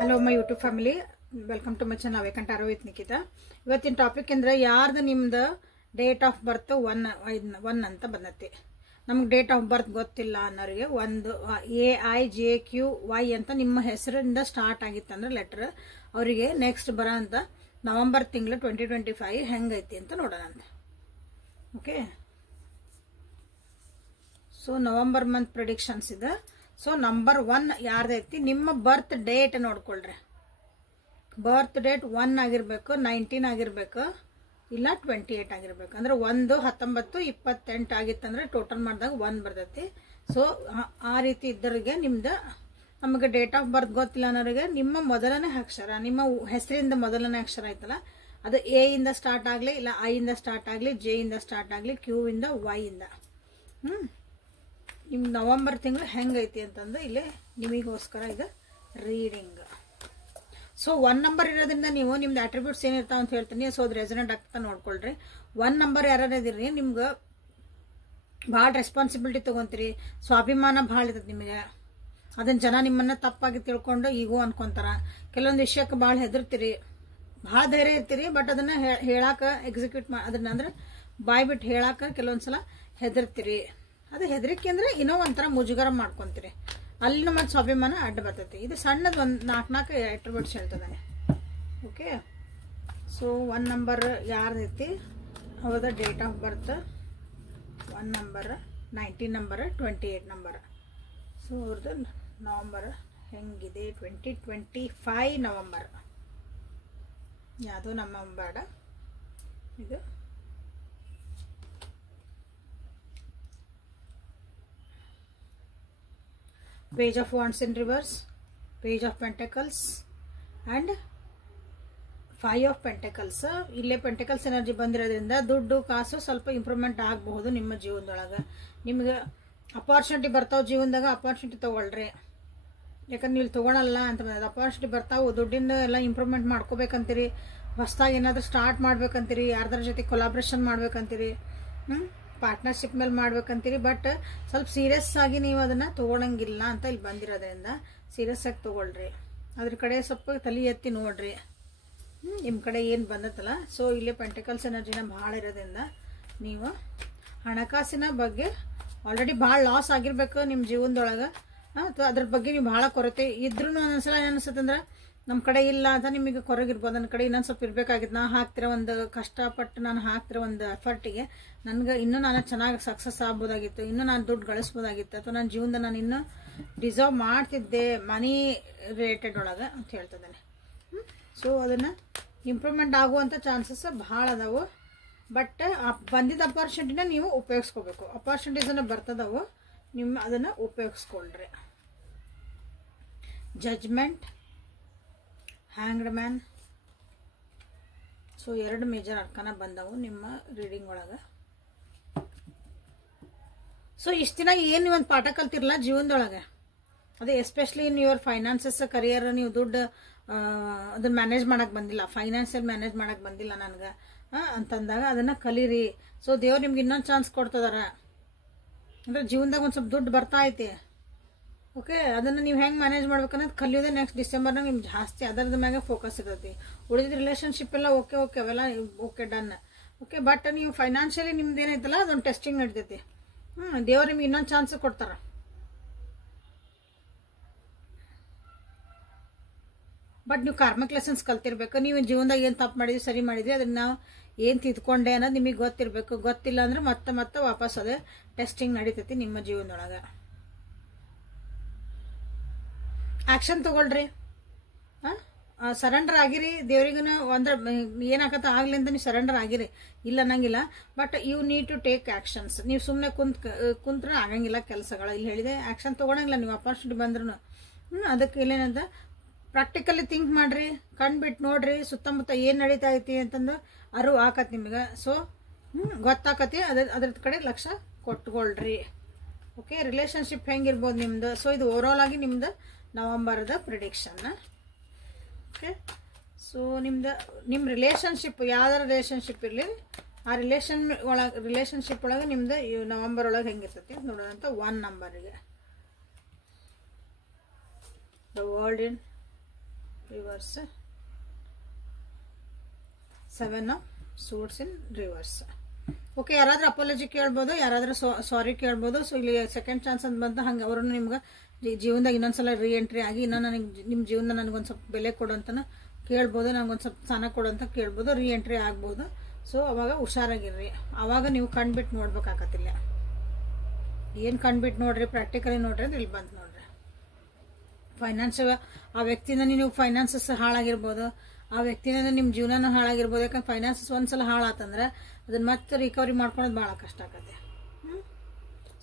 Hello my YouTube family, welcome to my channel awaken ಆರೋ with Nikhita. ಇವತ್ತಿನ topic ಅಂದ್ರೆ ಯಾರ್ದು ನಿಮ್ದು ಡೇಟ್ ಆಫ್ ಬರ್ತ್ ಒನ್ ಅಂತ ಬಂದತಿ. ನಮ್ಗೆ ಡೇಟ್ ಆಫ್ ಬರ್ತ್ ಗೊತ್ತಿಲ್ಲ ಅನ್ನೋರಿಗೆ ಒಂದು AIJQY ಅಂತ ನಿಮ್ಮ ಹೆಸರಿಂದ ಸ್ಟಾರ್ಟ್ ಆಗಿತ್ತಂದ್ರೆ ಲೆಟರ್, ಅವರಿಗೆ ನೆಕ್ಸ್ಟ್ ಬರೋ ಅಂತ ನವೆಂಬರ್ ತಿಂಗಳು 2025 ಹೆಂಗೈತಿ ಅಂತ ನೋಡೋಣ ಅಂತ. Okay, so November month predictions ಇದೆ. ಸೊ ನಂಬರ್ 1 ಯಾರ್ದೈತಿ, ನಿಮ್ಮ ಬರ್ತ್ ಡೇಟ್ ನೋಡ್ಕೊಳ್ರಿ. ಬರ್ತ್ ಡೇಟ್ 1 ಆಗಿರ್ಬೇಕು, 19 ಆಗಿರ್ಬೇಕು, ಇಲ್ಲ 28 ಆಗಿರ್ಬೇಕು. ಅಂದ್ರೆ 1, 19, 28 ಆಗಿತ್ತಂದ್ರೆ ಟೋಟಲ್ ಮಾಡಿದಾಗ 1 ಬರ್ತೈತಿ. ಸೊ ಆ ರೀತಿ ಇದ್ದರಿಗೆ ನಿಮ್ದು ನಮಗೆ ಡೇಟ್ ಆಫ್ ಬರ್ತ್ ಗೊತ್ತಿಲ್ಲ ಅನ್ನೋರಿಗೆ ನಿಮ್ಮ ಮೊದಲನೇ ಅಕ್ಷರ, ನಿಮ್ಮ ಹೆಸರಿಂದ ಮೊದಲನೇ ಅಕ್ಷರ ಐತಲ್ಲ, ಅದು A ಇಂದ ಸ್ಟಾರ್ಟ್ ಆಗಲಿ, ಇಲ್ಲ I ಇಂದ ಸ್ಟಾರ್ಟ್ ಆಗಲಿ, J ಇಂದ ಸ್ಟಾರ್ಟ್ ಆಗಲಿ, Q ಇಂದ, Y ಇಂದ. ನಿಮ್ ನವೆಂಬರ್ ತಿಂಗಳು ಹೆಂಗೈತಿ ಅಂತಂದು ಇಲ್ಲಿ ನಿಮಗೋಸ್ಕರ ಇದು ರೀಡಿಂಗ್. ಸೊ 1 ನಂಬರ್ ಇರೋದ್ರಿಂದ ನೀವು ನಿಮ್ದು ಅಟ್ರಿಬ್ಯೂಟ್ಸ್ ಏನಿರ್ತಾವ ಅಂತ ಹೇಳ್ತೀನಿ. ಸೊ ಅದು ರೆಸನೆಂಟ್ ಆಗ್ತಾ ನೋಡ್ಕೊಳ್ರಿ. 1 ನಂಬರ್ ಯಾರಿದಿರಿ, ನಿಮ್ಗೆ ಭಾಳ ರೆಸ್ಪಾನ್ಸಿಬಿಲಿಟಿ ತಗೊಂತೀರಿ, ಸ್ವಾಭಿಮಾನ ಭಾಳ ಇರ್ತದೆ ನಿಮಗೆ. ಅದನ್ನ ಜನ ನಿಮ್ಮನ್ನ ತಪ್ಪಾಗಿ ತಿಳ್ಕೊಂಡು ಈಗೋ ಅನ್ಕೊಂತಾರ. ಕೆಲವೊಂದು ವಿಷಯಕ್ಕೆ ಭಾಳ ಹೆದರ್ತೀರಿ, ಭಾಳ ಧೈರ್ಯ ಇರ್ತೀರಿ, ಬಟ್ ಅದನ್ನ ಹೇಳಾಕ ಎಕ್ಸಿಕ್ಯೂಟ್ ಅದನ್ನ ಅಂದ್ರೆ ಬಾಯ್ ಬಿಟ್ಟು ಹೇಳಾಕ ಕೆಲವೊಂದ್ಸಲ ಹೆದರ್ತೀರಿ. ಅದು ಹೆದರಿಕೆ ಅಂದ್ರೆ ಇನ್ನೋ ಒಂಥರ ಮುಜುಗರ ಮಾಡ್ಕೊಂತೀರಿ, ಅಲ್ಲಿ ಮತ್ತೆ ಸ್ವಾಭಿಮಾನ ಅಡ್ಡ ಬರ್ತೈತಿ. ಇದು ಸಣ್ಣದು ಒಂದು 4 ಅಟ್ರಿಬ್ಯೂಟ್ಸ್ ಹೇಳ್ತದೆ. ಓಕೆ, ಸೊ 1 ನಂಬರ್ ಯಾರ್ದೈತಿ ಅವದ date of birth 1 number, 19 number, 28 number. So ಅವ್ರದ್ದು ನವಂಬರ್ ಹೆಂಗಿದೆ, 2025 ನವಂಬರ್. ಯಾವುದೋ ನಮ್ಮ ಬೇಡ, ಇದು Page of Wands in reverse, Page of Pentacles and 5 of Pentacles. ಇಲ್ಲೇ ಪೆಂಟಕಲ್ಸ್ ಎನರ್ಜಿ ಬಂದಿರೋದ್ರಿಂದ ದುಡ್ಡು ಕಾಸು ಸ್ವಲ್ಪ ಇಂಪ್ರೂವ್ಮೆಂಟ್ ಆಗಬಹುದು ನಿಮ್ಮ ಜೀವನದೊಳಗೆ. ನಿಮ್ಗೆ ಅಪಾರ್ಚುನಿಟಿ ಬರ್ತಾವ ಜೀವನದಾಗ, ಅಪಾರ್ಚುನಿಟಿ ತಗೊಳ್ರಿ. ಯಾಕಂದ್ರೆ ನೀವು ತಗೊಳಲ್ಲ ಅಂತ ಬಂದ ಅಪಾರ್ಚುನಿಟಿ ಬರ್ತಾವು. ದುಡ್ಡಿಂದ ಎಲ್ಲ ಇಂಪ್ರೂವ್ಮೆಂಟ್ ಮಾಡ್ಕೋಬೇಕಂತೀರಿ, ಹೊಸದಾಗಿ ಏನಾದರೂ ಸ್ಟಾರ್ಟ್ ಮಾಡ್ಬೇಕಂತೀರಿ, ಯಾರ್ದಾರ ಜೊತೆ ಕೊಲಾಬ್ರೇಷನ್ ಮಾಡ್ಬೇಕಂತೀರಿ, ಪಾರ್ಟ್ನರ್ಶಿಪ್ ಮೇಲೆ ಮಾಡ್ಬೇಕಂತೀರಿ. ಬಟ್ ಸ್ವಲ್ಪ ಸೀರಿಯಸ್ ಆಗಿ ನೀವು ಅದನ್ನ ತಗೊಳಂಗಿಲ್ಲ ಅಂತ ಇಲ್ಲಿ ಬಂದಿರೋದ್ರಿಂದ ಸೀರಿಯಸ್ ಆಗಿ ತಗೊಳ್ರಿ. ಅದ್ರ ಕಡೆ ಸ್ವಲ್ಪ ತಲೆ ಎತ್ತಿ ನೋಡ್ರಿ, ನಿಮ್ಮ ಕಡೆ ಏನು ಬಂದತ್ತಲ್ಲ. ಸೊ ಇಲ್ಲಿ ಪೆಂಟಕಲ್ಸ್ ಎನರ್ಜಿನ ಭಾಳ ಇರೋದ್ರಿಂದ ನೀವು ಹಣಕಾಸಿನ ಬಗ್ಗೆ ಆಲ್ರೆಡಿ ಭಾಳ ಲಾಸ್ ಆಗಿರ್ಬೇಕು ನಿಮ್ಮ ಜೀವನದೊಳಗೆ, ಅಥವಾ ಅದ್ರ ಬಗ್ಗೆ ನೀವು ಭಾಳ ಕೊರತೆ ಇದ್ರೂ ಒಂದೊಂದ್ಸಲ ಏನಿಸುತ್ತಂದ್ರೆ ನಮ್ಮ ಕಡೆ ಇಲ್ಲ ಅಂತ ನಿಮಗೆ ಕೊರಗಿರ್ಬೋದು. ನನ್ನ ಕಡೆ ಇನ್ನೊಂದು ಸ್ವಲ್ಪ ಇರ್ಬೇಕಾಗಿತ್ತು. ನಾನು ಹಾಕ್ತಿರೋ ಒಂದು ಕಷ್ಟಪಟ್ಟು ನಾನು ಹಾಕ್ತಿರೋ ಒಂದು ಎಫರ್ಟಿಗೆ ನನಗೆ ಇನ್ನೂ ನಾನು ಚೆನ್ನಾಗಿ ಸಕ್ಸಸ್ ಆಗ್ಬೋದಾಗಿತ್ತು, ಇನ್ನೂ ನಾನು ದುಡ್ಡು ಗಳಿಸ್ಬೋದಾಗಿತ್ತು, ಅಥವಾ ನನ್ನ ಜೀವನದ ನಾನು ಇನ್ನೂ ಡಿಸರ್ವ್ ಮಾಡ್ತಿದ್ದೆ ಮನಿ ರಿಲೇಟೆಡ್ ಒಳಗೆ ಅಂತ ಹೇಳ್ತಿದ್ದೇನೆ. ಸೊ ಅದನ್ನು ಇಂಪ್ರೂವ್ಮೆಂಟ್ ಆಗುವಂಥ ಚಾನ್ಸಸ್ ಭಾಳ ಅದಾವು. ಬಟ್ ಬಂದಿದ್ದ ಅಪಾರ್ಚುನಿಟಿನ ನೀವು ಉಪಯೋಗಿಸ್ಕೋಬೇಕು. ಅಪಾರ್ಚುನಿಟೀಸನ್ನು ಬರ್ತದವು, ನಿಮ್ಮ ಅದನ್ನು ಉಪಯೋಗಿಸ್ಕೊಳ್ರಿ. Judgement, hanged man. So 2 major arcana ಬಂದವು ನಿಮ್ಮ ರೀಡಿಂಗ್ ಒಳಗೆ. ಸೊ ಇಷ್ಟು ದಿನ ಏನು ನೀವು ಒಂದು ಪಾಠ ಕಲ್ತಿರಲ್ಲ ಜೀವನದೊಳಗೆ, ಅದೇ especially in your finances career, ನೀವು ದುಡ್ಡು ಅದನ್ನ ಮ್ಯಾನೇಜ್ ಮಾಡಕ್ ಬಂದಿಲ್ಲ, ಫೈನಾನ್ಸಿಯಲ್ ಮ್ಯಾನೇಜ್ ಮಾಡಕ್ ಬಂದಿಲ್ಲ ನನಗೆ ಅಂತಂದಾಗ ಅದನ್ನ ಕಲೀರಿ. ಸೊ ದೇವ್ರು ನಿಮ್ಗೆ ಇನ್ನೊಂದು ಚಾನ್ಸ್ ಕೊಡ್ತದಾರ. ಅಂದ್ರೆ ಜೀವನದಾಗ ಒಂದು ಸ್ವಲ್ಪ ದುಡ್ಡು ಬರ್ತಾ ಐತಿ. ಓಕೆ, ಅದನ್ನು ನೀವು ಹೆಂಗೆ ಮ್ಯಾನೇಜ್ ಮಾಡ್ಬೇಕನ್ನೋದು ಕಲಿಯೋದೇ ನೆಕ್ಸ್ಟ್ ಡಿಸೆಂಬರ್ನಾಗ ನಿಮ್ಗೆ ಜಾಸ್ತಿ ಅದರದ ಮ್ಯಾಗೆ ಫೋಕಸ್ ಇರ್ತೈತಿ. ಉಳಿದಿದ್ದ ರಿಲೇಷನ್ಶಿಪ್ ಎಲ್ಲ ಓಕೆ ಅವೆಲ್ಲ ಓಕೆ ಡನ್. ಓಕೆ, ಬಟ್ ನೀವು ಫೈನಾನ್ಷಿಯಲಿ ನಿಮ್ದು ಏನೈತಲ್ಲ ಅದೊಂದು ಟೆಸ್ಟಿಂಗ್ ನಡಿತೈತಿ. ದೇವ್ರು ನಿಮ್ಗೆ ಇನ್ನೊಂದು ಚಾನ್ಸ್ ಕೊಡ್ತಾರ. ಬಟ್ ನೀವು ಕಾರ್ಮಿಕ್ ಲೆಸನ್ಸ್ ಕಲ್ತಿರ್ಬೇಕು. ನೀವು ಜೀವನದಾಗ ಏನು ತಪ್ಪು ಮಾಡಿದ್ವಿ, ಸರಿ ಮಾಡಿದ್ವಿ, ಅದನ್ನ ನಾವು ಏನು ತಿದ್ಕೊಂಡೆ ಅನ್ನೋದು ನಿಮಗೆ ಗೊತ್ತಿರಬೇಕು. ಗೊತ್ತಿಲ್ಲ ಅಂದ್ರೆ ಮತ್ತೆ ವಾಪಸ್ ಅದೇ ಟೆಸ್ಟಿಂಗ್ ನಡೀತೈತಿ ನಿಮ್ಮ ಜೀವನದೊಳಗೆ. ಆಕ್ಷನ್ ತಗೊಳ್ರಿ, ಸರೆಂಡರ್ ಆಗಿರಿ ದೇವ್ರಿಗೂ. ಅಂದ್ರೆ ಏನಾಗತ್ತ ಆಗ್ಲಿ ಅಂತ ನೀವು ಸರೆಂಡರ್ ಆಗಿರಿ, ಇಲ್ಲ ಅನ್ನಂಗಿಲ್ಲ. But you need to take actions. ನೀವು ಸುಮ್ಮನೆ ಕುಂತ್ರೆ ಆಗಂಗಿಲ್ಲ ಕೆಲಸಗಳು. ಇಲ್ಲಿ ಹೇಳಿದೆ ಆಕ್ಷನ್ ತಗೊಳಂಗಿಲ್ಲ ನೀವು ಅಪಾರ್ಚುನಿಟಿ ಬಂದ್ರು. ಅದಕ್ಕೆ ಇಲ್ಲೇನಂತ ಪ್ರಾಕ್ಟಿಕಲಿ ಥಿಂಕ್ ಮಾಡ್ರಿ, ಕಣ್ಬಿಟ್ಟು ನೋಡ್ರಿ ಸುತ್ತಮುತ್ತ ಏನು ನಡೀತಾ ಐತಿ ಅಂತಂದು ಅರಿವು ಆಕತ್ ನಿಮಗೆ. ಸೊ ಗೊತ್ತಾಕತಿ, ಅದ್ರ ಕಡೆ ಲಕ್ಷ್ಯ ಕೊಟ್ಕೊಳ್ರಿ. ಓಕೆ, ರಿಲೇಶನ್ಶಿಪ್ ಹೆಂಗಿರ್ಬೋದು ನಿಮ್ದು. ಸೊ ಇದು ಓವರಾಲ್ ಆಗಿ ನಿಮ್ದು ನವಂಬರ್ದ ಪ್ರಿಡಿಕ್ಷನ್. ಓಕೆ, ಸೊ ನಿಮ್ಮ ರಿಲೇಶನ್ಶಿಪ್ ಯಾವ್ದಾರ ರಿಲೇಶನ್ಶಿಪ್ ಇರಲಿ, ಆ ರಿಲೇಶನ್ಶಿಪ್ ಒಳಗೆ ನಿಮ್ದು ನವಂಬರ್ ಒಳಗೆ ಹೆಂಗಿರ್ತೈತಿ ನೋಡೋದಂತ 1 ನಂಬರ್ಗೆ. The world in reverse, 7 of suits in reverse. Okay, ಯಾರಾದ್ರೂ ಅಪಾಲಜಿ ಕೇಳ್ಬೋದು, ಯಾರಾದ್ರೂ ಸಾರಿ ಕೇಳ್ಬೋದು. ಸೊ ಇಲ್ಲಿ ಸೆಕೆಂಡ್ ಚಾನ್ಸ್ ಅಂತ ಬಂತ, ಹಂಗೆ ಅವ್ರನ್ನ ನಿಮ್ಗೆ ಜೀವನದಾಗ ಇನ್ನೊಂದ್ಸಲ ರೀ ಎಂಟ್ರಿ ಆಗಿ ಇನ್ನೂ ನನಗೆ ನಿಮ್ಮ ಜೀವನ ನನಗೊಂದು ಸ್ವಲ್ಪ ಬೆಲೆ ಕೊಡು ಅಂತನ ಕೇಳ್ಬೋದು, ನನಗೊಂದು ಸ್ವಲ್ಪ ಸ್ಥಾನ ಕೊಡು ಅಂತ ಕೇಳ್ಬೋದು, ರೀ ಎಂಟ್ರಿ ಆಗ್ಬೋದು. ಸೊ ಅವಾಗ ಹುಷಾರಾಗಿರ್ರಿ. ಅವಾಗ ನೀವು ಕಣ್ಬಿಟ್ಟು ನೋಡ್ಬೇಕಾಗತ್ತಿಲ್ಲ. ಏನು ಕಣ್ಬಿಟ್ಟು ನೋಡ್ರಿ, ಪ್ರಾಕ್ಟಿಕಲಿ ನೋಡ್ರಿ ಅಂದ್ರೆ ಇಲ್ಲಿ ಬಂತು ನೋಡ್ರಿ. ಫೈನಾನ್ಸ್, ಆ ವ್ಯಕ್ತಿಯಿಂದ ನೀವು ಫೈನಾನ್ಸಸ್ ಹಾಳಾಗಿರ್ಬೋದು, ಆ ವ್ಯಕ್ತಿಯಿಂದ ನಿಮ್ಮ ಜೀವನನೂ ಹಾಳಾಗಿರ್ಬೋದು. ಯಾಕಂದ್ರೆ ಫೈನಾನ್ಸಸ್ ಒಂದ್ಸಲ ಹಾಳಾತಂದ್ರೆ ಅದನ್ನ ಮತ್ತೆ ರಿಕವರಿ ಮಾಡ್ಕೊಳೋದು ಭಾಳ ಕಷ್ಟ ಆಗತ್ತೆ.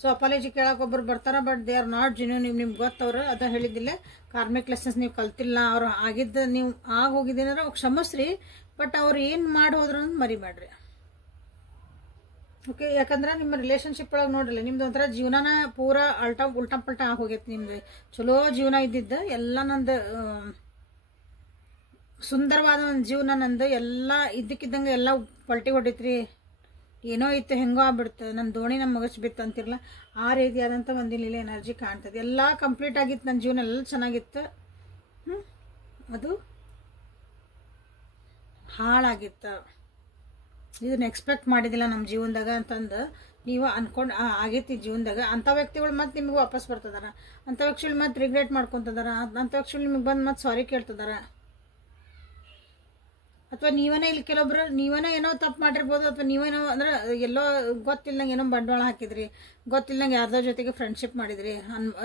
ಸೊ ಅಪಾಲಜಿ ಕೇಳಕ್ಕೆ ಒಬ್ಬರು ಬರ್ತಾರ, but they are not genuine. ನಿಮ್ಗೆ ಗೊತ್ತವ್ರು ಅದ ಹೇಳಿದ್ದಿಲ್ಲ, ಕಾರ್ಮಿಕ್ ಲೆಸನ್ಸ್ ನೀವು ಕಲ್ತಿಲ್ಲ, ಅವ್ರು ಆಗಿದ್ದ ನೀವು ಆಗ ಹೋಗಿದ್ದೀನಾರ ಕ್ಷಮಿಸ್ರಿ, ಬಟ್ ಅವ್ರು ಏನು ಮಾಡಿ ಹೋದ್ರು ಅಂತ ಮರಿಬೇಡ್ರಿ. ಓಕೆ, ಯಾಕಂದ್ರೆ ನಿಮ್ಮ ರಿಲೇಶನ್ಶಿಪ್ ಒಳಗೆ ನೋಡ್ರಿ, ನಿಮ್ದು ಒಂಥರ ಜೀವನನ ಪೂರ ಉಲ್ಟಾ ಪಲ್ಟಾ ಆಗಿ ಹೋಗೈತಿ. ನಿಮ್ದು ಚಲೋ ಜೀವನ ಇದ್ದಿದ್ದು ಎಲ್ಲ ನಂದು ಸುಂದರವಾದ ಒಂದು ಜೀವನ ನಂದು ಎಲ್ಲ ಇದ್ದಕ್ಕಿದ್ದಂಗೆ ಎಲ್ಲ ಪಲ್ಟಿ ಹೊಡಿತ್ರಿ. ಏನೋ ಇತ್ತು, ಹೆಂಗೋ ಆಗ್ಬಿಡ್ತು, ನನ್ನ ದೋಣಿ ನಮ್ಮ ಮಗಸ್ ಬಿತ್ತು ಅಂತಿರಲ್ಲ, ಆ ರೀತಿಯಾದಂಥ ಒಂದಿಲ್ಲ ಎನರ್ಜಿ ಕಾಣ್ತದೆ. ಎಲ್ಲ ಕಂಪ್ಲೀಟ್ ಆಗಿತ್ತು, ನನ್ನ ಜೀವನ ಎಲ್ಲ ಚೆನ್ನಾಗಿತ್ತು, ಅದು ಹಾಳಾಗಿತ್ತು. ಇದನ್ನ ಎಕ್ಸ್ಪೆಕ್ಟ್ ಮಾಡಿದಿಲ್ಲ ನಮ್ಮ ಜೀವನದಾಗ ಅಂತಂದು ನೀವು ಅನ್ಕೊಂಡು ಆಗೈತಿ ಜೀವನದಾಗ. ಅಂಥ ವ್ಯಕ್ತಿಗಳು ಮತ್ತೆ ನಿಮಗೆ ವಾಪಸ್ ಬರ್ತದಾರ, ಅಂಥ ವ್ಯಕ್ತಿಗಳು ಮತ್ತೆ ರಿಗ್ರೆಟ್ ಮಾಡ್ಕೊತದಾರ, ಅಂಥ ವ್ಯಕ್ತಿಗಳು ನಿಮಗೆ ಬಂದು ಮತ್ತೆ ಸಾರಿ ಕೇಳ್ತದಾರ. ಅಥವಾ ನೀವನೇ ಇಲ್ಲಿ ಕೆಲವೊಬ್ರು ನೀವನೇ ಏನೋ ತಪ್ಪು ಮಾಡಿರ್ಬೋದು, ಅಥವಾ ನೀವೇನೋ ಅಂದ್ರೆ ಎಲ್ಲೋ ಗೊತ್ತಿಲ್ಲಂಗೆ ಏನೋ ಬಂಡವಾಳ ಹಾಕಿದ್ರಿ, ಗೊತ್ತಿಲ್ಲಂಗೆ ಯಾರ್ದೋ ಜೊತೆಗೆ ಫ್ರೆಂಡ್ಶಿಪ್ ಮಾಡಿದ್ರಿ,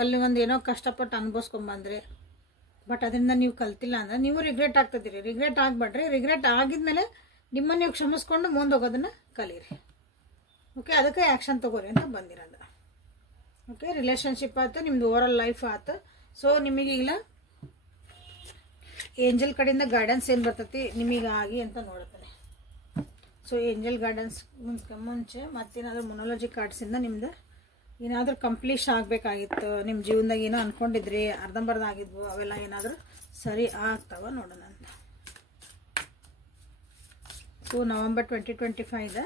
ಅಲ್ಲಿ ಒಂದು ಏನೋ ಕಷ್ಟಪಟ್ಟು ಅನ್ಭವಿಸ್ಕೊಂಬಂದ್ರಿ, ಬಟ್ ಅದರಿಂದ ನೀವು ಕಲ್ತಿಲ್ಲ ಅಂದ್ರೆ ನೀವು ರಿಗ್ರೆಟ್ ಆಗ್ತದಿರಿ. ರಿಗ್ರೆಟ್ ಆಗ್ಬೇಡ್ರಿ. ರಿಗ್ರೆಟ್ ಆಗಿದ್ಮೇಲೆ ನಿಮ್ಮನ್ನು ನೀವು ಕ್ಷಮಿಸ್ಕೊಂಡು ಮುಂದೆ ಹೋಗೋದನ್ನ ಕಲೀರಿ. ಓಕೆ, ಅದಕ್ಕೆ ಆ್ಯಕ್ಷನ್ ತಗೋರಿ ಅಂತ ಬಂದಿರೋದು. ಓಕೆ, ರಿಲೇಶನ್ಶಿಪ್ ಆಯ್ತು, ನಿಮ್ದು ಓವರ್ ಆಲ್ ಲೈಫ್ ಆಯ್ತು. ಸೊ ನಿಮಗೀಗ ಏಂಜಲ್ ಕಡೆಯಿಂದ ಗೈಡೆನ್ಸ್ ಏನು ಬರ್ತೈತಿ ನಿಮಗಾಗಿ ಅಂತ ನೋಡ್ತಾರೆ. ಸೊ ಏಂಜಲ್ ಗೈಡೆನ್ಸ್ ಮುಂಚೆ ಮತ್ತೇನಾದ್ರೂ ಮೊನಾಲಜಿ ಕಾರ್ಡ್ಸಿಂದ ನಿಮ್ದು ಏನಾದರೂ ಕಂಪ್ಲೀಟ್ ಆಗಬೇಕಾಗಿತ್ತು, ನಿಮ್ಮ ಜೀವನದಾಗ ಏನೋ ಅನ್ಕೊಂಡಿದ್ರಿ ಅರ್ಧಂಬರ್ಧ ಆಗಿದ್ವು, ಅವೆಲ್ಲ ಏನಾದರೂ ಸರಿ ಆಗ್ತಾವ ನೋಡೋಣ ಅಂತ. So November 2025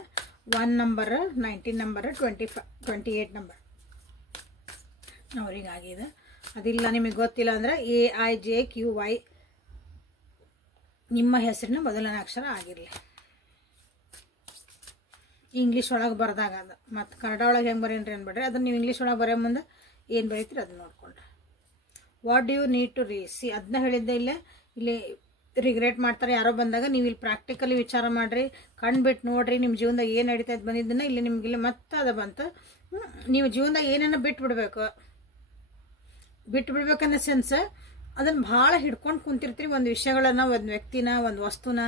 1 number, 19 number, 28 number ಅವರಿಗಾಗಿದೆ. ಅದಿಲ್ಲ ನಿಮಗೆ ಗೊತ್ತಿಲ್ಲ ಅಂದರೆ AIJQY ನಿಮ್ಮ ಹೆಸರಿನ ಮೊದಲನೇ ಅಕ್ಷರ ಆಗಿರಲಿ. ಇಂಗ್ಲೀಷ್ ಒಳಗೆ ಬರ್ದಾಗ ಅದು ಮತ್ತು ಕನ್ನಡ ಒಳಗೆ ಹೆಂಗೆ ಬರೀನ್ರಿ ಅನ್ಬೇಡ್ರಿ, ಅದನ್ನು ನೀವು ಇಂಗ್ಲೀಷ್ ಒಳಗೆ ಬರೋ ಮುಂದೆ ಏನು ಬರೀತೀರಿ ಅದನ್ನ ನೋಡ್ಕೊಂಡ್ರಿ. What do you need to see ಅದನ್ನ ಹೇಳಿದ್ದೆ. ಇಲ್ಲಿ ರಿಗ್ರೆಟ್ ಮಾಡ್ತಾರೆ ಯಾರೋ ಬಂದಾಗ ನೀವು ಇಲ್ಲಿ ಪ್ರಾಕ್ಟಿಕಲಿ ವಿಚಾರ ಮಾಡಿರಿ, ಕಣ್ಬಿಟ್ಟು ನೋಡ್ರಿ, ನಿಮ್ಮ ಜೀವನದಾಗ ಏನು ನಡೀತಾ ಇದ್ದು ಬಂದಿದ್ದನ್ನ ಇಲ್ಲಿ ನಿಮಗಿಲ್ಲಿ ಮತ್ತೆ ಅದು ಬಂತು. ನೀವು ಜೀವನದಾಗ ಏನೇನೋ ಬಿಟ್ಬಿಡ್ಬೇಕನ್ನೋ ಸೆನ್ಸ್ ಅದನ್ನು ಭಾಳ ಹಿಡ್ಕೊಂಡು ಕುಂತಿರ್ತೀರಿ. ಒಂದು ವಿಷಯಗಳನ್ನ, ಒಂದು ವ್ಯಕ್ತಿನ, ಒಂದು ವಸ್ತುನ,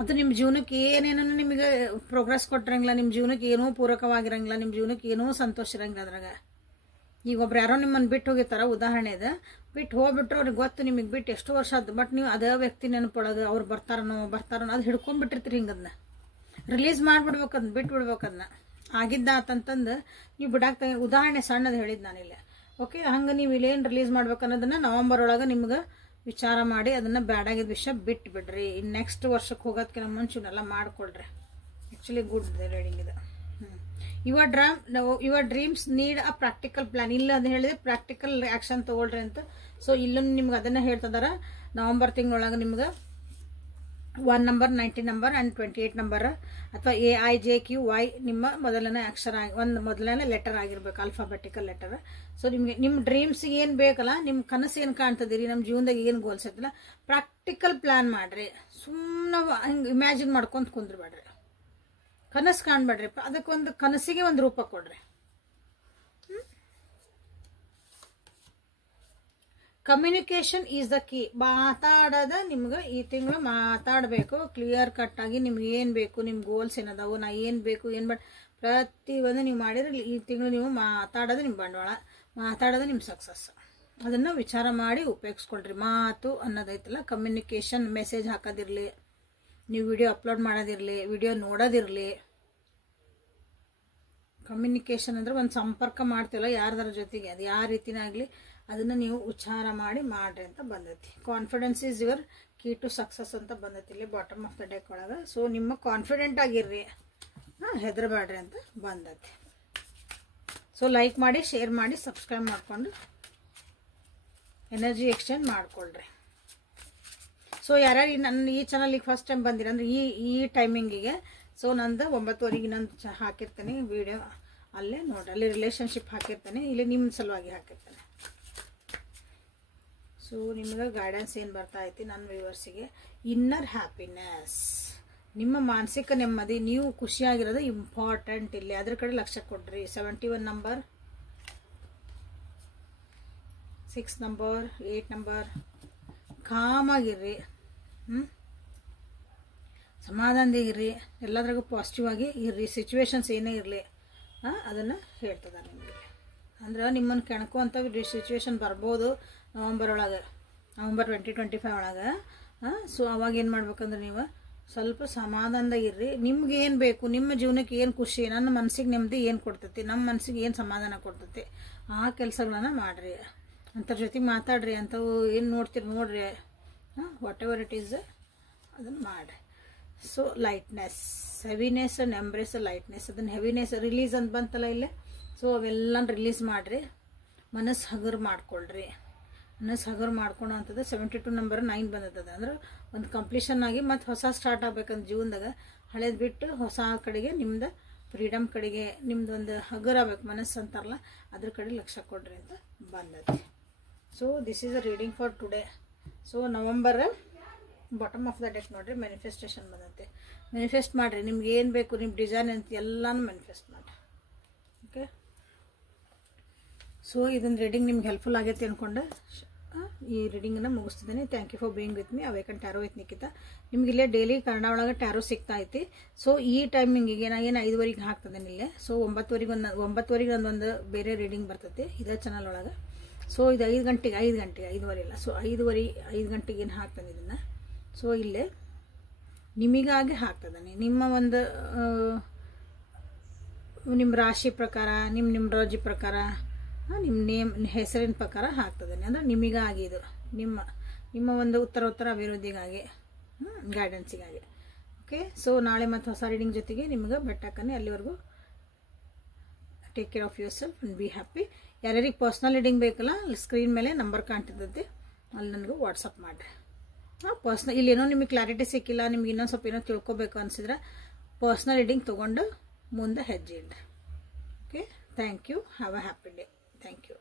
ಅದು ನಿಮ್ಮ ಜೀವನಕ್ಕೆ ಏನೇನೋ ನಿಮಗೆ ಪ್ರೋಗ್ರೆಸ್ ಕೊಟ್ಟಿರಂಗಿಲ್ಲ, ನಿಮ್ಮ ಜೀವನಕ್ಕೆ ಏನೂ ಪೂರಕವಾಗಿರಂಗಿಲ್ಲ, ನಿಮ್ಮ ಜೀವನಕ್ಕೆ ಏನೂ ಸಂತೋಷ ಇರಂಗಿಲ್ಲ ಅದ್ರಾಗ. ಈಗ ಒಬ್ರು ಯಾರೋ ನಿಮ್ಮನ್ನು ಬಿಟ್ಟು ಹೋಗಿರ್ತಾರ, ಉದಾಹರಣೆ ಇದೆ, ಬಿಟ್ಟು ಹೋಗ್ಬಿಟ್ರು, ಅವ್ರಿಗೆ ಗೊತ್ತು ನಿಮಗೆ ಬಿಟ್ಟು ಎಷ್ಟು ವರ್ಷ ಆಯ್ತು, ಬಟ್ ನೀವು ಅದೇ ವ್ಯಕ್ತಿ ನೆನಪೊಳಗೆ ಅವ್ರು ಬರ್ತಾರನೋ ಅದು ಹಿಡ್ಕೊಂಡ್ಬಿಟ್ಟಿರ್ತೀರಿ. ಹಿಂಗದನ್ನ ರಿಲೀಸ್ ಮಾಡಿಬಿಡ್ಬೇಕಂದು, ಬಿಟ್ಬಿಡ್ಬೇಕದನ್ನ. ಆಗಿದ್ದಾತಂತಂದು ನೀವು ಬಿಡಾಕ್ತ ಉದಾಹರಣೆ ಸಣ್ಣದು ಹೇಳಿದ್ದು ನಾನಿಲ್ಲ. ಓಕೆ, ಹಂಗೆ ನೀವು ಇಲ್ಲೇನು ರಿಲೀಸ್ ಮಾಡ್ಬೇಕನ್ನೋದನ್ನ ನವಂಬರ್ ಒಳಗೆ ನಿಮ್ಗೆ ವಿಚಾರ ಮಾಡಿ ಅದನ್ನು ಬ್ಯಾಡಾಗಿದ್ದ ವಿಷಯ ಬಿಟ್ಬಿಡ್ರಿ. ಇನ್ನು ನೆಕ್ಸ್ಟ್ ವರ್ಷಕ್ಕೆ ಹೋಗೋದಕ್ಕೆ ನಮ್ಮ ಮುಂಚೆ ಇವನ್ನೆಲ್ಲ ಮಾಡಿಕೊಡ್ರಿ. ಆ್ಯಕ್ಚುಲಿ ಗುಡ್ ರೀಡಿಂಗ್ ಇದೆ. Your dreams need a practical plan. ಇಲ್ಲ ಅದು ಹೇಳಿದ್ರೆ ಪ್ರಾಕ್ಟಿಕಲ್ ಆ್ಯಕ್ಷನ್ ತೊಗೊಳ್ರಿ ಅಂತ. ಸೊ ಇಲ್ಲೂ ನಿಮ್ಗೆ ಅದನ್ನು ಹೇಳ್ತಿದಾರ. ನವಂಬರ್ ತಿಂಗಳೊಳಗೆ ನಿಮ್ಗೆ 1 ನಂಬರ್, 19 ನಂಬರ್ ಆ್ಯಂಡ್ 28 ನಂಬರ್ ಅಥವಾ AIJQY ನಿಮ್ಮ ಮೊದಲನೇ ಅಕ್ಷರ, ಒಂದು ಮೊದಲನೇ ಲೆಟರ್ ಆಗಿರ್ಬೇಕು, ಆಲ್ಫಾಬೆಟಿಕಲ್ ಲೆಟರ್. ಸೊ ನಿಮಗೆ ನಿಮ್ಮ ಡ್ರೀಮ್ಸ್ ಏನು ಬೇಕಲ್ಲ, ನಿಮ್ಮ ಕನಸು ಏನು ಕಾಣ್ತದಿರಿ, ನಮ್ಮ ಜೀವನದಾಗ ಏನು ಗೋಲ್ಸ್ ಐತಲ್ಲ, ಪ್ರಾಕ್ಟಿಕಲ್ ಪ್ಲಾನ್ ಮಾಡಿರಿ. ಸುಮ್ಮನೆ ಹಿಂಗೆ ಇಮ್ಯಾಜಿನ್ ಮಾಡ್ಕೊಂತ ಕುಂದ್ರಬೇಡ್ರಿ, ಕನಸು ಕಾಣ್ಬೇಡ್ರಿ, ಅದಕ್ಕೊಂದು ಕನಸಿಗೆ ಒಂದು ರೂಪ ಕೊಡ್ರಿ. Communication is the key. ಮಾತಾಡೋದ ನಿಮ್ಗೆ ಈ ತಿಂಗಳು ಮಾತಾಡಬೇಕು, ಕ್ಲಿಯರ್ ಕಟ್ ಆಗಿ ನಿಮ್ಗೆ ಏನು ಬೇಕು, ನಿಮ್ಮ ಗೋಲ್ಸ್ ಏನದಾವು, ನಾ ಏನು ಬೇಕು ಏನು ಬೇಡ ಪ್ರತಿಯೊಂದು ನೀವು ಮಾಡಿದ್ರೆ ಈ ತಿಂಗಳು ನೀವು ಮಾತಾಡೋದು ನಿಮ್ಮ ಬಂಡವಾಳ, ಮಾತಾಡೋದು ನಿಮ್ಮ ಸಕ್ಸಸ್. ಅದನ್ನು ವಿಚಾರ ಮಾಡಿ ಉಪಯೋಗಿಸ್ಕೊಳ್ರಿ. ಮಾತು ಅನ್ನೋದೈತಲ್ಲ, ಕಮ್ಯುನಿಕೇಶನ್, ಮೆಸೇಜ್ ಹಾಕೋದಿರಲಿ, ನೀವು ವಿಡಿಯೋ ಅಪ್ಲೋಡ್ ಮಾಡೋದಿರಲಿ, ವಿಡಿಯೋ ನೋಡೋದಿರಲಿ. ಕಮ್ಯುನಿಕೇಶನ್ ಅಂದರೆ ಒಂದು ಸಂಪರ್ಕ ಮಾಡ್ತೀವಲ್ಲ ಯಾರ್ದಾರ ಜೊತೆಗೆ, ಅದು ಯಾವ ರೀತಿನಾಗಲಿ ಅದನ್ನು ನೀವು ಉಚ್ಚಾರ ಮಾಡಿ ಮಾಡ್ರಿ ಅಂತ ಬಂದೈತಿ. Confidence is your key to success ಅಂತ ಬಂದೈತಿ ಇಲ್ಲಿ ಬಾಟಮ್ ಆಫ್ ದ ಡೆಕ್ ಒಳಗೆ. ಸೊ ನಿಮ್ಮ ಕಾನ್ಫಿಡೆಂಟ್ ಆಗಿರ್ರಿ, ಹೆದರಬೇಡ್ರಿ ಅಂತ ಬಂದೈತಿ. ಸೊ ಲೈಕ್ ಮಾಡಿ, ಶೇರ್ ಮಾಡಿ, ಸಬ್ಸ್ಕ್ರೈಬ್ ಮಾಡಿಕೊಂಡು ಎನರ್ಜಿ ಎಕ್ಸ್ಚೇಂಜ್ ಮಾಡಿಕೊಳ್ರಿ. ಸೊ ಯಾರ್ಯಾರು ನನ್ನ ಈ ಚಾನಲ್ಗೆ ಫಸ್ಟ್ ಟೈಮ್ ಬಂದಿರ ಅಂದರೆ ಈ ಟೈಮಿಂಗಿಗೆ ಸೊ ನಂದು 9:30 ಇನ್ನೊಂದು ಹಾಕಿರ್ತೀನಿ ವಿಡಿಯೋ, ಅಲ್ಲೇ ನೋಡ್ರಿ, ಅಲ್ಲಿ ರಿಲೇಷನ್ಶಿಪ್ ಹಾಕಿರ್ತಾನೆ, ಇಲ್ಲಿ ನಿಮ್ಮ ಸಲುವಾಗಿ ಹಾಕಿರ್ತಾನೆ. ಸೊ ನಿಮ್ಗೆ ಗೈಡೆನ್ಸ್ ಏನು ಬರ್ತಾ ಐತಿ ನನ್ನ ವ್ಯೂವರ್ಸಿಗೆ, ಇನ್ನರ್ ಹ್ಯಾಪಿನೆಸ್, ನಿಮ್ಮ ಮಾನಸಿಕ ನೆಮ್ಮದಿ, ನೀವು ಖುಷಿಯಾಗಿರೋದು ಇಂಪಾರ್ಟೆಂಟ್. ಇಲ್ಲಿ ಅದ್ರ ಕಡೆ ಲಕ್ಷ್ಯ ಕೊಡ್ರಿ. 71 ನಂಬರ್, 6 ನಂಬರ್, 8 ನಂಬರ್, ಕಾಮಾಗಿರ್ರಿ, ಸಮಾಧಾನದಿಗಿರ್ರಿ, ಎಲ್ಲದ್ರಾಗೂ ಪಾಸಿಟಿವ್ ಆಗಿ ಇರ್ರಿ. ಸಿಚುವೇಶನ್ಸ್ ಏನೇ ಇರಲಿ ಅದನ್ನು ಹೇಳ್ತದ ನಿಮಗೆ. ಅಂದ್ರೆ ನಿಮ್ಮನ್ನು ಕೆಣಕುವಂಥ ಸಿಚುವೇಶನ್ ಬರ್ಬೋದು ನವಂಬರ್ 2025 ಒಳಗೆ. ಸೊ ಅವಾಗ ಏನು ಮಾಡ್ಬೇಕಂದ್ರೆ ನೀವು ಸ್ವಲ್ಪ ಸಮಾಧಾನದಾಗಿರ್ರಿ. ನಿಮ್ಗೆ ಏನು ಬೇಕು, ನಿಮ್ಮ ಜೀವನಕ್ಕೆ ಏನು ಖುಷಿ, ನನ್ನ ಮನಸ್ಸಿಗೆ ನೆಮ್ಮದಿ ಏನು ಕೊಡ್ತೈತಿ, ನಮ್ಮ ಮನಸ್ಸಿಗೆ ಏನು ಸಮಾಧಾನ ಕೊಡ್ತೈತಿ, ಆ ಕೆಲಸಗಳನ್ನ ಮಾಡಿರಿ. ಅಂಥರ ಜೊತೆಗೆ ಮಾತಾಡ್ರಿ, ಅಂಥವು ಏನು ನೋಡ್ತೀರಿ ನೋಡ್ರಿ, ವಾಟ್ ಎವರ್ ಇಟ್ ಈಸ್ ಅದನ್ನು ಮಾಡಿರಿ. So lightness, heaviness and embrace lightness. ಅದನ್ನು ಹೆವಿನೆಸ್ ರಿಲೀಸ್ ಅಂತ ಬಂತಲ್ಲ ಇಲ್ಲೇ, ಸೊ ಅವೆಲ್ಲ ರಿಲೀಸ್ ಮಾಡಿರಿ. ಮನಸ್ಸು ಹಗುರು ಮಾಡ್ಕೊಳ್ರಿ. ಮನಸ್ಸು ಹಗುರು ಮಾಡ್ಕೊಳೋ ಅಂಥದ್ದು 72 ನಂಬರ್ 9 ಬಂದದ. ಅಂದ್ರೆ ಒಂದು ಕಂಪ್ಲೀಷನ್ ಆಗಿ ಮತ್ತು ಹೊಸ ಸ್ಟಾರ್ಟ್ ಆಗ್ಬೇಕಂತ ಜೀವನದಾಗ, ಹಳೇದು ಬಿಟ್ಟು ಹೊಸ ಕಡೆಗೆ, ನಿಮ್ದು ಫ್ರೀಡಮ್ ಕಡೆಗೆ, ನಿಮ್ದು ಒಂದು ಹಗುರಾಗಬೇಕು ಮನಸ್ಸು ಅಂತಾರಲ್ಲ, ಅದ್ರ ಕಡೆ ಲಕ್ಷ್ಯ ಕೊಡ್ರಿ ಅಂತ ಬಂದೈತಿ. So this is a reading for today. So November bottom of the deck ನೋಡ್ರಿ, ಮ್ಯಾನಿಫೆಸ್ಟೇಷನ್ ಬಂದೈತೆ. ಮ್ಯಾನಿಫೆಸ್ಟ್ ಮಾಡಿರಿ, ನಿಮ್ಗೆ ಏನು ಬೇಕು, ನಿಮ್ಮ ಡಿಸೈನ್ ಅಂತ ಎಲ್ಲನೂ ಮ್ಯಾನಿಫೆಸ್ಟ್ ಮಾಡಿರಿ. ಓಕೆ, ಸೊ ಇದೊಂದು ರೀಡಿಂಗ್ ನಿಮ್ಗೆ ಹೆಲ್ಪ್ಫುಲ್ ಆಗೈತೆ ಅಂದ್ಕೊಂಡು ಈ ರೀಡಿಂಗನ್ನು ಮುಗಿಸ್ತಿದ್ದೀನಿ. Thank you for being with me. Awaken tarot with Nikhita. ನಿಮ್ಗೆ ಇಲ್ಲೇ ಡೈಲಿ ಕನ್ನಡ ಒಳಗೆ ಟ್ಯಾರೋ ಸಿಗ್ತಾ ಐತಿ. ಸೊ ಈ ಟೈಮಿಂಗಿಗೆ ನಾನು ಏನು 5:30 ಹಾಕ್ತದೇನೆ ಇಲ್ಲೇ. ಸೊ 9:30 ಒಂದೊಂದು ಬೇರೆ ರೀಡಿಂಗ್ ಬರ್ತೈತಿ ಇದೇ ಚಾನಲ್ ಒಳಗೆ. ಸೊ ಇದು 5 ಗಂಟೆಗೆ 5:30 ಇಲ್ಲ, ಸೊ 5 ಗಂಟೆಗೆ ಏನು ಹಾಕ್ತಾನೆ ಇದನ್ನು. ಸೊ ಇಲ್ಲೇ ನಿಮಗಾಗಿ ಹಾಕ್ತದಾನೆ. ನಿಮ್ಮ ಒಂದು ನಿಮ್ಮ ರಾಶಿ ಪ್ರಕಾರ, ನಿಮ್ಮ ನ್ಯೂಮರಾಲಜಿ ಪ್ರಕಾರ, ನಿಮ್ಮ ಹೆಸರಿನ ಪ್ರಕಾರ ಹಾಕ್ತದಾನೆ. ಅಂದರೆ ನಿಮಗಾಗಿ, ಇದು ನಿಮ್ಮ ಒಂದು ಉತ್ತರ ಅಭಿವೃದ್ಧಿಗಾಗಿ, ಗೈಡೆನ್ಸಿಗಾಗಿ. ಓಕೆ, ಸೊ ನಾಳೆ ಮತ್ತು ಹೊಸ ರೀಡಿಂಗ್ ಜೊತೆಗೆ ನಿಮ್ಗೆ ಬೆಟ್ಟಾಕನೆ. ಅಲ್ಲಿವರೆಗೂ take care of your self and be happy. ಯಾರ್ಯಾರಿಗೆ ಪರ್ಸ್ನಲ್ ರೀಡಿಂಗ್ ಬೇಕಲ್ಲ, ಸ್ಕ್ರೀನ್ ಮೇಲೆ ನಂಬರ್ ಕಾಣ್ತಿದ್ದೈತಿ, ಅಲ್ಲಿ ನನಗೂ ವಾಟ್ಸಪ್ ಮಾಡಿರಿ. ಪರ್ಸ್ನಲ್ ಇಲ್ಲೇನೋ ನಿಮಗೆ ಕ್ಲಾರಿಟಿ ಸಿಕ್ಕಿಲ್ಲ, ನಿಮ್ಗೆ ಇನ್ನೊಂದು ಸ್ವಲ್ಪ ಏನೋ ತಿಳ್ಕೊಬೇಕು ಅನಿಸಿದ್ರೆ ಪರ್ಸ್ನಲ್ ರೀಡಿಂಗ್ ತೊಗೊಂಡು ಮುಂದೆ ಹೆಜ್ಜೆ ಇಡ್ರಿ. Okay, thank you. Have a happy day. Thank you.